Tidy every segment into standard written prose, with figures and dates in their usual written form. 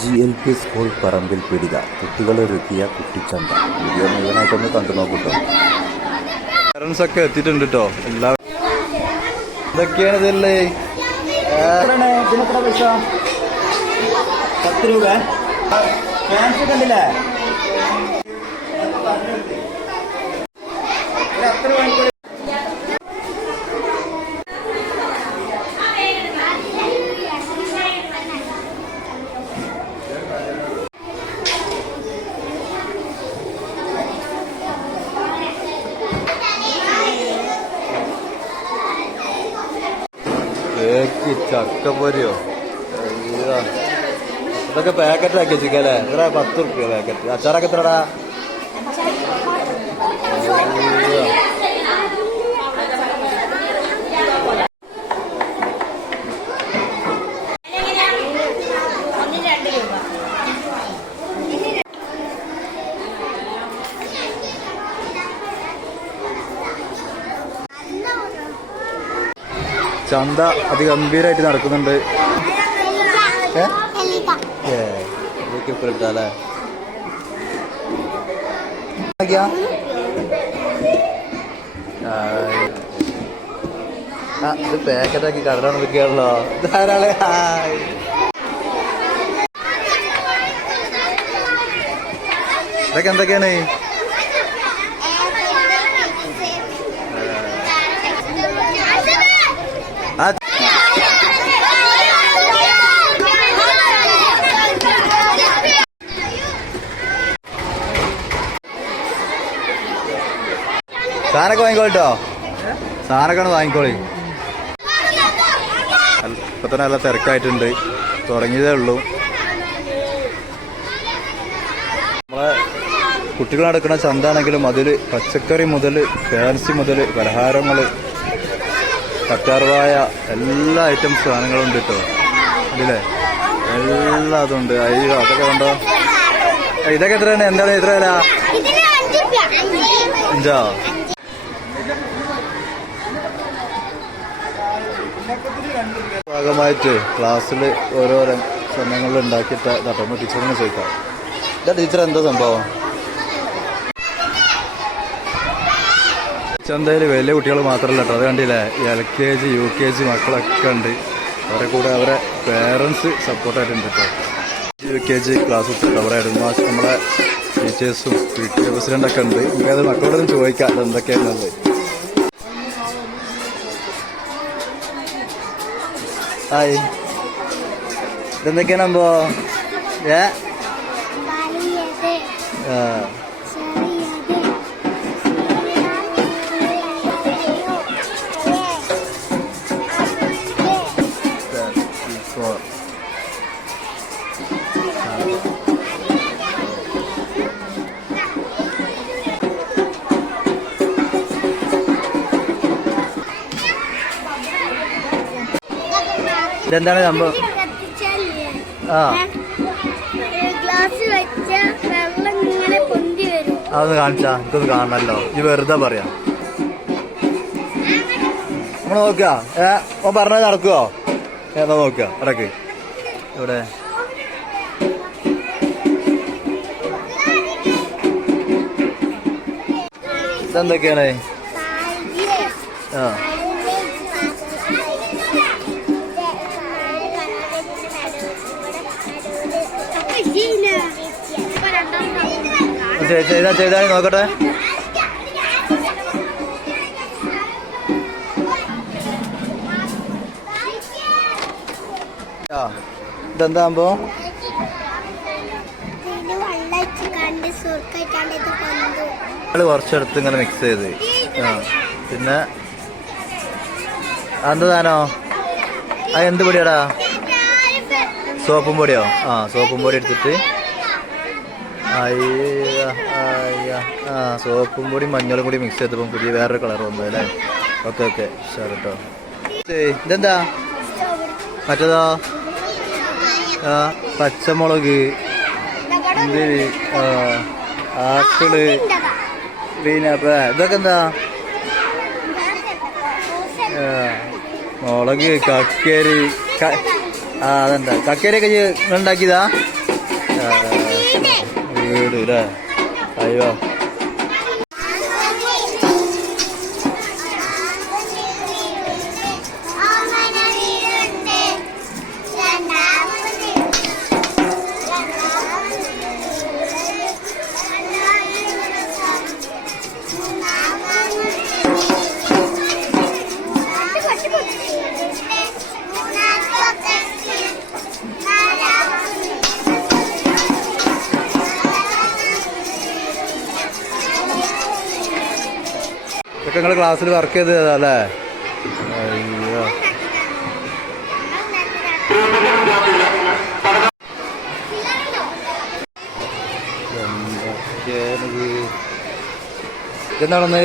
GLP school പറമ്പിൽ പീടിക കുട്ടികളൊരുക്കിയ കുട്ടിച്ചന്ത. Video മുഴുവനായിട്ടൊന്ന് കണ്ടു നോക്കൂട്ടോ. Parents ഒക്കെ എത്തിയിട്ടുണ്ട് കേട്ടോ. എല്ലാവരും ഇതൊക്കെയാണ് ഇതല്ലേ. ഇതിനെത്ര പൈസ? 10 രൂപ. ഫാൻസ് കണ്ടില്ലേ? ചക്കപ്പൊരിയോ ഇതൊക്കെ പാക്കറ്റ് ആക്കി വെച്ചിക്കല്ലേ? എത്ര? 10 റുപ്യ പാക്കറ്റ്. അച്ചാറൊക്കെ എത്രടാ? ചന്ത അതിഗംഭീരമായിട്ട് നടക്കുന്നുണ്ട്. ഇതൊക്കെ ഇപ്പൊ ഇട്ടാലേ ഇത് പാക്കറ്റാക്കി കടലാണ് വിൽക്കാണല്ലോ. ധാരാളം ഇതൊക്കെ എന്തൊക്കെയാണ്? സാധനമൊക്കെ വാങ്ങിക്കോട്ടോ. സാധനമൊക്കെ വാങ്ങിക്കോളി. ഇപ്പൊ തന്നെ നല്ല തിരക്കായിട്ടുണ്ട്. തുടങ്ങിയതേ ഉള്ളൂ. നമ്മളെ കുട്ടികൾ നടക്കുന്ന ചന്താണെങ്കിലും അതിൽ പച്ചക്കറി മുതൽ ഫാൻസി മുതൽ പലഹാരങ്ങൾ, കറ്റാർവായ എല്ലാ ഐറ്റംസ് സാധനങ്ങളും ഉണ്ട് കേട്ടോ. ഇതില്ലേ എല്ലാം അതുണ്ട്. അയ്യോ അതൊക്കെ കണ്ടോ. ഇതൊക്കെ എത്രയാണ്? എന്താണ് എത്ര വില? 5. ഭാഗമായിട്ട് ക്ലാസ്സിൽ ഓരോരോ സമയങ്ങളിൽ ഉണ്ടാക്കിയിട്ട് തട്ടുമ്പോൾ ടീച്ചറിനെ ചോദിക്കാം. ഇതാ ടീച്ചർ എന്താ സംഭവം? ചന്തയിൽ വലിയ കുട്ടികൾ മാത്രമല്ല കേട്ടോ. അത് കണ്ടില്ലേ, LKG UKG മക്കളൊക്കെ ഉണ്ട്. അവരെ കൂടെ അവരെ പേരൻസ് സപ്പോർട്ടായിട്ടുണ്ട് കേട്ടോ. UKG ക്ലാസ് വെച്ചിട്ട് അവരെ ഹെഡ്മാസ്റ്റർ, നമ്മളെ ടീച്ചേഴ്സും PTA പ്രസിഡൻ്റൊക്കെ ഉണ്ട്. നമുക്കത് മക്കളോടൊന്നും ചോദിക്കാം അതെന്തൊക്കെയാണുള്ളത്. ഹായ്, ഇതെന്തൊക്കെയാണോ? ഇതെന്താണ് സംഭവം? അതൊന്ന് കാണിച്ചാ എനിക്കൊന്ന് കാണണല്ലോ. ഈ വെറുതെ പറയാം. നമ്മൾ നോക്കുക. ഓ പറഞ്ഞത് നടക്കുവോ? ഏതാ നോക്കുക. ഇടക്ക് ഇവിടെ ഇതെന്തൊക്കെയാണ്? ചെയ്താൽ നോക്കട്ടെ. ഇതെന്താ സംഭവം? കുറച്ചെടുത്ത് ഇങ്ങനെ മിക്സ് ചെയ്ത്. പിന്നെ എന്താ സാധനോ? എന്ത് പൊടിയാടാ? സോപ്പും പൊടിയോ? സോപ്പും പൊടി എടുത്തിട്ട് സോപ്പും പൊടി മഞ്ഞളും കൂടി മിക്സ് ചെയ്തപ്പോൾ പുതിയ വേറൊരു കളർ വന്നു അല്ലേ? ഓക്കെ ഓക്കെ ഷുവർ കേട്ടോ. ഇതെന്താ? മറ്റേതോ? പച്ചമുളക്, ആപ്പിള്, പിന്നെ ഇതൊക്കെ എന്താ? മുളക്, കക്കേരി. അതെന്താ കക്കേരിയൊക്കെ ഉണ്ടാക്കിയതാ? വീട് അല്ലേ? അയ്യോ ഇതൊക്കെ നിങ്ങൾ ക്ലാസ്സിൽ വർക്ക് ചെയ്തതല്ലേ? അയ്യോ എന്താണെന്ന്?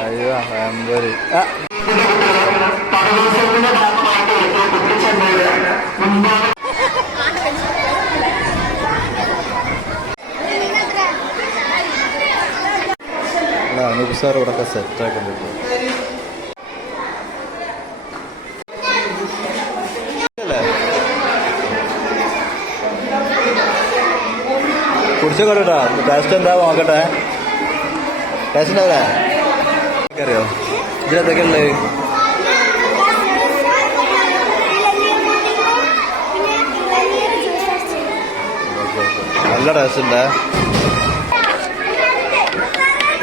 അയ്യോ അമ്പര് അനൂപ് സാർ ഇവിടെ സെറ്റാക്കുന്നുണ്ട്. കുടിച്ചു കേട്ടോ, ടേസ്റ്റ് എന്താ നോക്കട്ടെ. ടേസ്റ്റ് ഉണ്ടാവില്ലേ? അറിയോ ഇതിനകത്തൊക്കെ ഉള്ളത്? നല്ല ടേസ്റ്റ് ഉണ്ട്.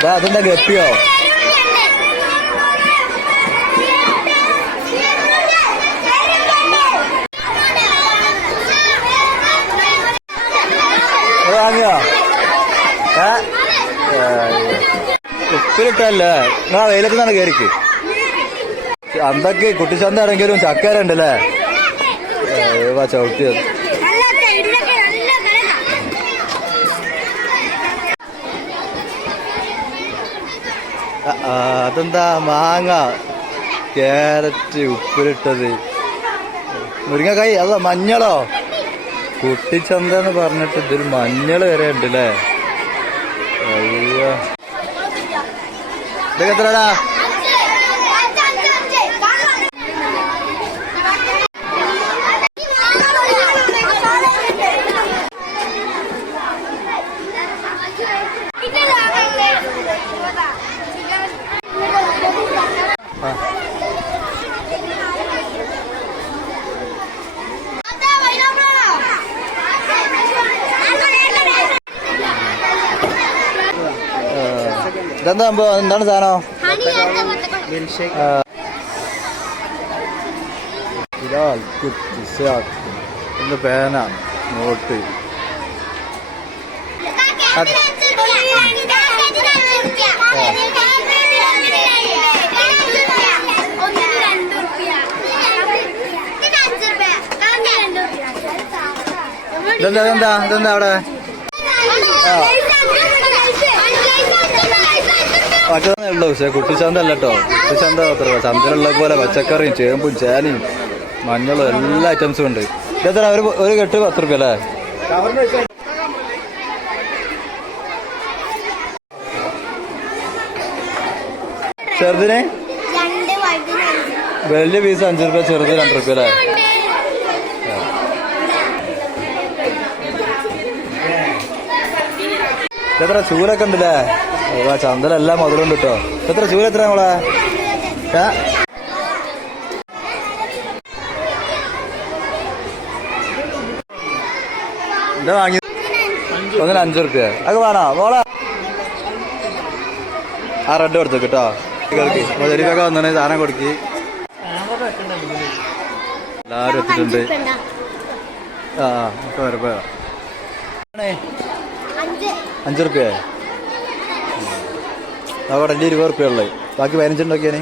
അതെന്താ ഗപ്പിയോ? വാങ്ങിയോ? ഉപ്പിലിട്ടല്ലേ? ആ വെയിലത്ത് നിന്നാണ് കയറിക്ക്. അന്തൊക്കെ കുട്ടിച്ചന്ത ആണെങ്കിലും ചക്കരണ്ടല്ലേ? ചവിട്ടിയത് അതെന്താ? മാങ്ങ, ക്യാരറ്റ്, ഉപ്പിലിട്ടത്, മുരിങ്ങക്കായ്. അല്ല മഞ്ഞളോ? കുട്ടിച്ചന്തെന്ന് പറഞ്ഞിട്ട് ഇതിൽ മഞ്ഞൾ വരെ ഉണ്ടല്ലേ? അയ്യോ ഇതൊക്കെ എത്രടാ? ഇതെന്താ സംഭവം? എന്താണ് സാധനം? പേന, നോട്ട്, ഇതെന്താ ഇതെന്താ അവിടെ? മറ്റേ ഉള്ളൂ. പക്ഷെ കുട്ടിച്ചന്ത അല്ല കേട്ടോ. കുട്ടിച്ചന്ത അത്ര ചന്തയിലുള്ള പോലെ പച്ചക്കറിയും ചേമ്പും ചേനയും മഞ്ഞളും എല്ലാ ഐറ്റംസും ഉണ്ട്. ഇതെത്ര? ഒരു കെട്ട് 10 രൂപ അല്ലേ? ചെറുതിന് വലിയ പീസ് 5 രൂപ, ചെറുത് 2 രൂപ അല്ലേ? എത്ര ചൂലൊക്കെ ഉണ്ടല്ലേ? ചന്തലെല്ലാം മുതലുണ്ട് കേട്ടോ. എത്ര ചൂല? എത്ര നമ്മളെ എന്താ വാങ്ങി? ഒന്നിന് 5 രൂപ. അതൊക്കെ വേണോ മോളെ? ആ റെഡ് കൊടുത്തു കേട്ടോ. മധുരിക്കൊക്കെ വന്നെ സാധനം കൊടുക്കി. എല്ലാരും എത്തിയിട്ടുണ്ട്. ആ ഒക്കെ വരപ്പോ 5 രൂപ. അവിടെ 20 രൂപ ഉള്ളത്. ബാക്കി 15 ഉണ്ടാക്കിയാന്.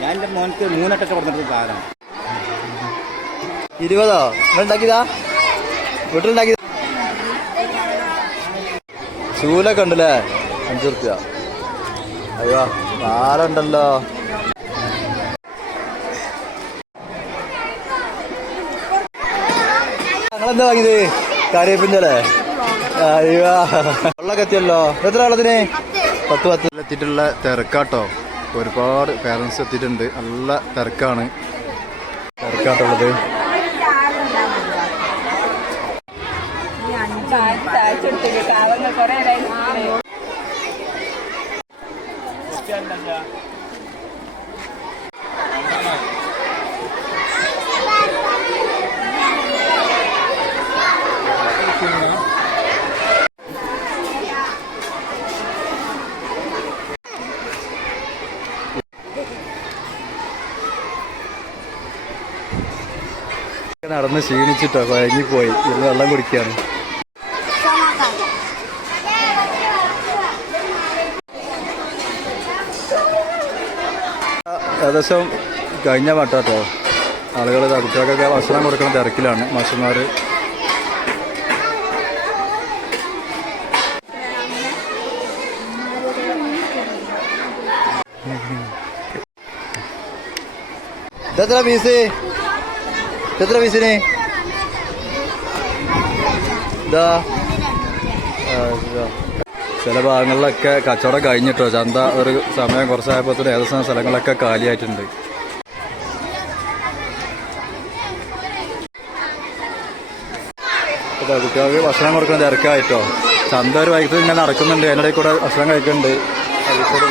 ഞാൻ എൻ്റെ മോനക്ക് 3 അട്ട കൊടുത്തിട്ട് സാധനം 20. ഉണ്ടാക്കിയതാ? വീട്ടിലുണ്ടാക്കിയതാ? ചൂലൊക്കെ ഉണ്ടല്ലേ? 5 രൂപ. അയ്യോ നാലുണ്ടല്ലോ. ഞങ്ങളെന്താ വാങ്ങിയത്? കറിവേപ്പിൻ്റെ അല്ലേ? അയ്യോ വെള്ളമൊക്കെ എത്തിയല്ലോ. എത്ര വെള്ളത്തിന്? 10 എത്തിയിട്ടുള്ള തിരക്കാട്ടോ. ഒരുപാട് പേരൻസ് എത്തിയിട്ടുണ്ട്. നല്ല തിരക്കാണ്. തിരക്കാട്ടുള്ളത്. നടന്ന് ക്ഷീണിച്ചിട്ടോ കുഴങ്ങിപ്പോയി ഇന്ന് വെള്ളം കുടിക്കുകയാണ്. ഏകദേശം കഴിഞ്ഞ മട്ടാട്ടോ ആളുകൾ കുട്ടികൾക്കൊക്കെ ഭക്ഷണം കൊടുക്കുന്ന തിരക്കിലാണ് മാഷന്മാർ. എത്ര ഫീസ്? എത്ര ഫീസിന്? ഇതാ ചില ഭാഗങ്ങളിലൊക്കെ കച്ചവടം കഴിഞ്ഞിട്ടോ ചന്ത ഒരു സമയം കുറച്ചായപ്പോൾ ഏകദേശം സ്ഥലങ്ങളൊക്കെ കാലിയായിട്ടുണ്ട്. കുട്ടികൾക്ക് ഭക്ഷണം കൊടുക്കുന്ന തിരക്കായിട്ടോ ചന്ത ഒരു വൈകിട്ട് ഇങ്ങനെ നടക്കുന്നുണ്ട്. അതിനിടയിൽ കൂടെ ഭക്ഷണം കഴിക്കുന്നുണ്ട്. അതിൽ കൂടെ